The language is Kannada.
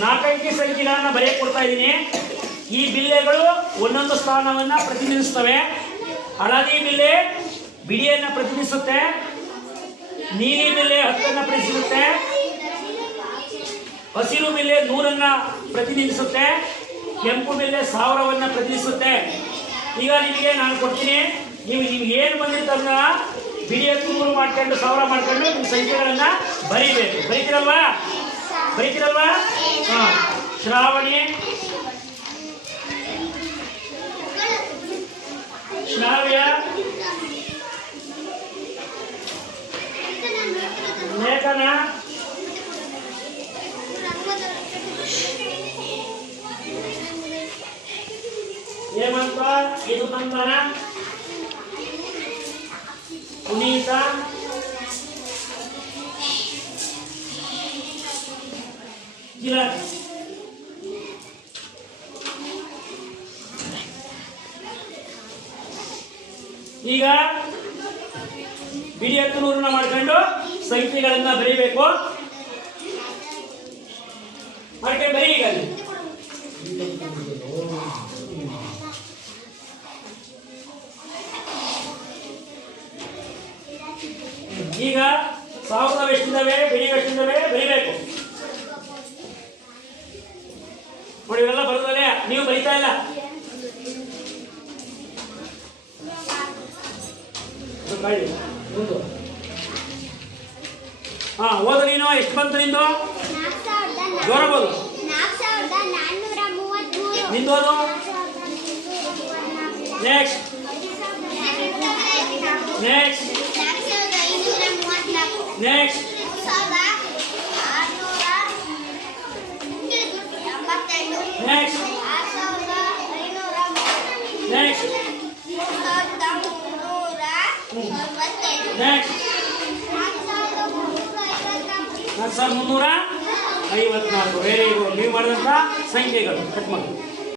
ನಾಲ್ಕಂಕಿ ಸಂಖ್ಯೆಗಳನ್ನು ಬರೆಯಕ್ಕೆ ಕೊಡ್ತಾ ಇದ್ದೀನಿ. ಈ ಬಿಲ್ಲೆಗಳು ಒಂದೊಂದು ಸ್ಥಾನವನ್ನ ಪ್ರತಿನಿಧಿಸ್ತವೆ ಹಳದಿ ಬಿಲ್ಲೆ ಬಿಡಿಯನ್ನ ಪ್ರತಿನಿಧಿಸುತ್ತೆ. ನೀಲಿ ಬಿಲ್ಲೆ ಹತ್ತನ್ನ ಪ್ರತಿನಿಧಿಸುತ್ತೆ. ಹಸಿರು ಬಿಲ್ಲೆ ನೂರನ್ನ ಪ್ರತಿನಿಧಿಸುತ್ತೆ. ಕೆಂಪು ಬಿಲ್ಲೆ ಸಾವಿರವನ್ನು ಪ್ರತಿನಿಧಿಸುತ್ತೆ. ಈಗ ನಿಮಗೆ ನಾನು ಕೊಡ್ತೀನಿ. ನೀವು ನಿಮ್ಗೆ ಏನು ಬಂದಿರ್ತದನ್ನ ಬಿಡಿಯ ತುಂಬ ಮಾಡ್ಕೊಂಡು, ಸಾವಿರ ಮಾಡ್ಕೊಂಡು ನಿಮ್ಮ ಸಂಖ್ಯೆಗಳನ್ನು ಬರೀಬೇಕು. ಬರೀತೀರಲ್ವಾ? ಬರೀತೀರಲ್ವಾ ಹಾ ಶ್ರಾವಣಿ ಶ್ರಾವ್ಯ ಲೇಖನ ಹೇಮಂತ ಇದು ನಂದನ ಪುನೀತ ಈಗ ಬಿಡಿ ನೂರನ್ನ ಮಾಡ್ಕೊಂಡು ಸಂಖ್ಯೆಗಳನ್ನ ಬರೀಬೇಕು. ಮಾಡ್ಕೊಂಡು ಬರೀ ಈಗ ಈಗ ಸಾವಿರದ ಎಷ್ಟಿದ್ದಾವೆ ಬಿಡಿ ಎಷ್ಟಿದ್ದಾವೆ ಬರೀಬೇಕು. ನೋಡಿ ಇವೆಲ್ಲ ಬರೋದಲ್ಲೇ ನೀವು ಬರೀತಾ ಇಲ್ಲ? ಹಾ ಹೋದ ನೀನು, ಎಷ್ಟು ಬಂತು ನಿಂದು? ಜೋರ ಬೋದು ಓದು next next next next next next ನಾಲ್ಕು ಸಾವಿರದ ಮುನ್ನೂರ ಐವತ್ನಾಲ್ಕು ವೆರಿ ಗುಡ್ ನೀವು ಮಾಡಿದಂಥ ಸಂಖ್ಯೆಗಳು ಕಟ್ ಮಾಡಿ